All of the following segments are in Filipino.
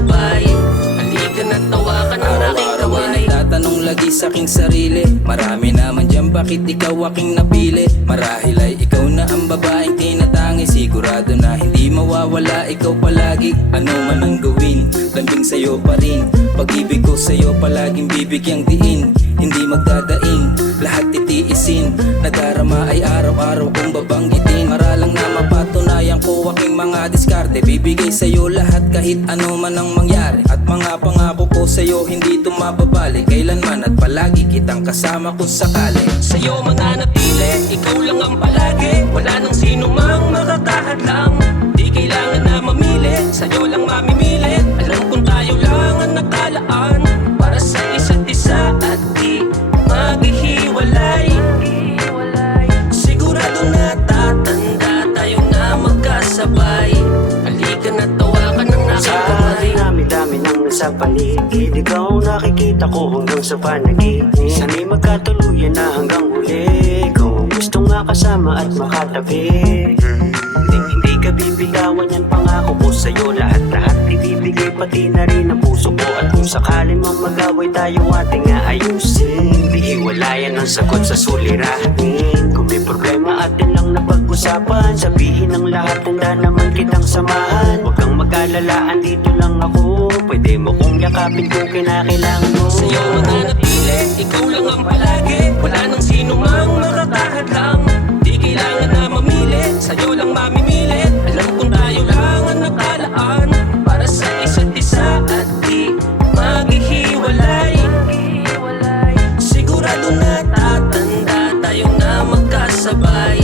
magkasabay. Halika na't tawakan ang aking Araw-araw ay kamay. nagtatanong lagi sa aking sarili, marami naman dyan, bakit ikaw aking napili? Marahil ay ikaw na ang babaeng tinatangi, sigurado na hindi mawawala ikaw palagi. Ano man ang gawin, lambing sa'yo pa rin, pag-ibig ko sa'yo palaging bibigyang diin. Hindi magdadaing, lahat titiisin, nadarama ay araw-araw kong babanggitin. Maralang na mapatunayan ko aking mga diskarte, bibigay sa'yo lahat kahit ano man ang mangyari. At mga pangako ko sa'yo hindi ito mababali, kailanman at palagi kitang kasama kung sakali. Sa'yo mga napili, ikaw lang ang palagi. Wala nang sino mang makakahadlang. Di kailangan na mamili, sa'yo lang mamimilit. Alam kong tayo lang ang nakalaan para sa isa't isa at di maghihiwalay. Sigurado na tatanda tayo na magkasabay. Halika na't tawakan ang aking kamay. Dami-dami nang nasa paligid, ikaw nakikita ko hanggang sa panaginip. Sana'y magkatuluyan na hanggang huli, kung gusto nga kasama at makatabi. Hindi ka bibigawan, yan pangako ko sa'yo. Lahat-lahat ibibigay, pati na rin ang puso ko. At kung sakali mang mag-away tayo, ating aayusin. Di hiwalayan ang sagot sa suliranin. Kung may problema atin lang na pag-usapan, sabihin ang lahat, handa naman kitang samahan. Huwag kang mag-alala, andito lang ako. Pwede mo kong yakapin kung kinakailangan mo. Sa'yo mga napili, ikaw lang ang palagi. Wala nang sino mang makakahadlang. Di kailangan na mamili, sa'yo lang mamimilit. Alam kong tayo lang ang nakalaan para sa isa't isa at di maghihiwalay. Sigurado na tatanda tayo na magkasabay.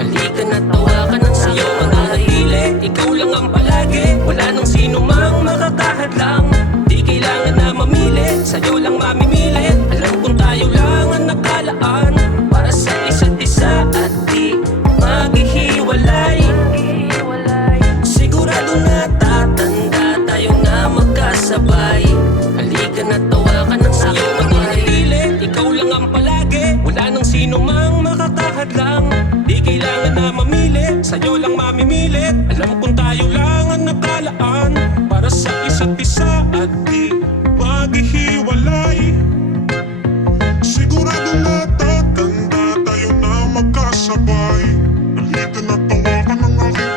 Halika na't tawakan ang sa'yo mga napili, ikaw lang ang palagi. Wala nang sino mang makakahadlang. Di kailangan na mamili, sa'yo lang mamimilit. Alam kong tayo lang ang nakalaan para sa isa't isa at di maghihiwalay. Sigurado na tatanda tayo na magkasabay. Halika na't tawakan ang sa'yo mga napili, ikaw lang ang palagi. Wala nang sino mang makakahadlang. Di kailangan na mamili, sa'yo lang mamimilit. Alam kong tayo lang ang nakalaan para sa isa't isa at di maghihiwalay. Sigurado na tatanda tayo na magkasabay. Halika na tawakan ng aking